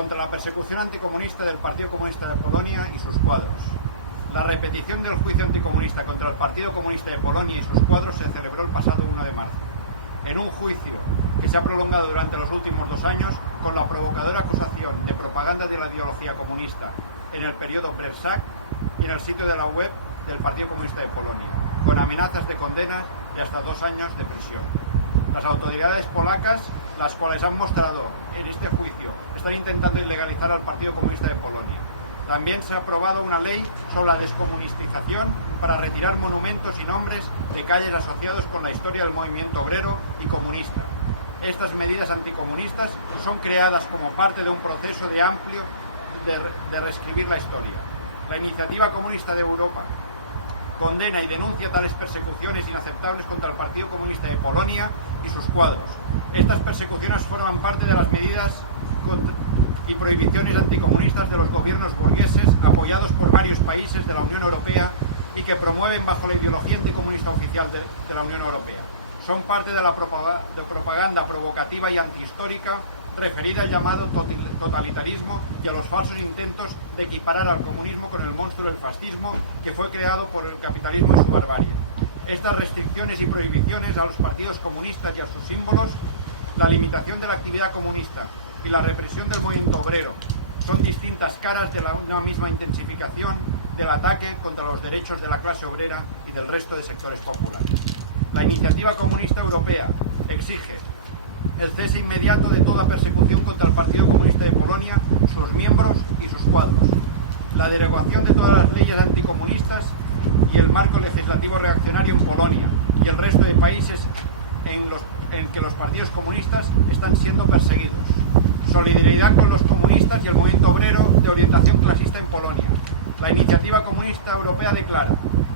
contra la persecución anticomunista del Partido Comunista de Polonia y sus cuadros. La repetición del juicio anticomunista contra el Partido Comunista de Polonia y sus cuadros se celebró el pasado 1 de marzo, en un juicio que se ha prolongado durante los últimos 2 años con la provocadora acusación de propaganda de la ideología comunista en el periodo Prevsak y en el sitio de la web del Partido Comunista de Polonia, con amenazas de condenas y hasta 2 años de prisión. Las autoridades polacas, las cuales han mostrado en este juicio, están intentando ilegalizar al Partido Comunista de Polonia. También se ha aprobado una ley sobre la descomunistización para retirar monumentos y nombres de calles asociados con la historia del movimiento obrero y comunista. Estas medidas anticomunistas son creadas como parte de un proceso de amplio de reescribir la historia. La Iniciativa Comunista de Europa condena y denuncia tales persecuciones inaceptables contra el Partido Comunista de Polonia y sus cuadros. Estas persecuciones forman parte de las medidas y prohibiciones anticomunistas de los gobiernos burgueses apoyados por varios países de la Unión Europea y que promueven bajo la ideología anticomunista oficial de la Unión Europea. Son parte de la propaganda provocativa y antihistórica referida al llamado totalitarismo y a los falsos intentos de equiparar al comunismo con el monstruo del fascismo que fue creado por el capitalismo y su barbarie. Estas restricciones y prohibiciones a los partidos comunistas y a sus símbolos, la limitación de la actividad comunista y la represión del movimiento obrero son distintas caras de una misma intensificación del ataque contra los derechos de la clase obrera y del resto de sectores populares. La Iniciativa Comunista Europea exige el cese inmediato de toda persecución contra el Partido Comunista de Polonia, sus miembros y sus cuadros, la derogación de todas las leyes anticomunistas y el marco legislativo reaccionario en Polonia y el resto de países en que los partidos comunistas están siendo perseguidos. Solidaridad con los comunistas y el movimiento obrero de orientación clasista en Polonia. La Iniciativa Comunista Europea declara: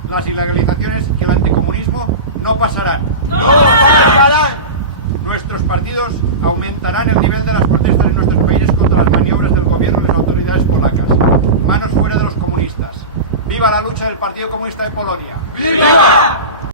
las ilegalizaciones y el anticomunismo no pasarán. ¡No pasarán! Nuestros partidos aumentarán el nivel de las protestas en nuestros países contra las maniobras del gobierno y las autoridades polacas. Manos fuera de los comunistas. ¡Viva la lucha del Partido Comunista de Polonia! ¡Viva!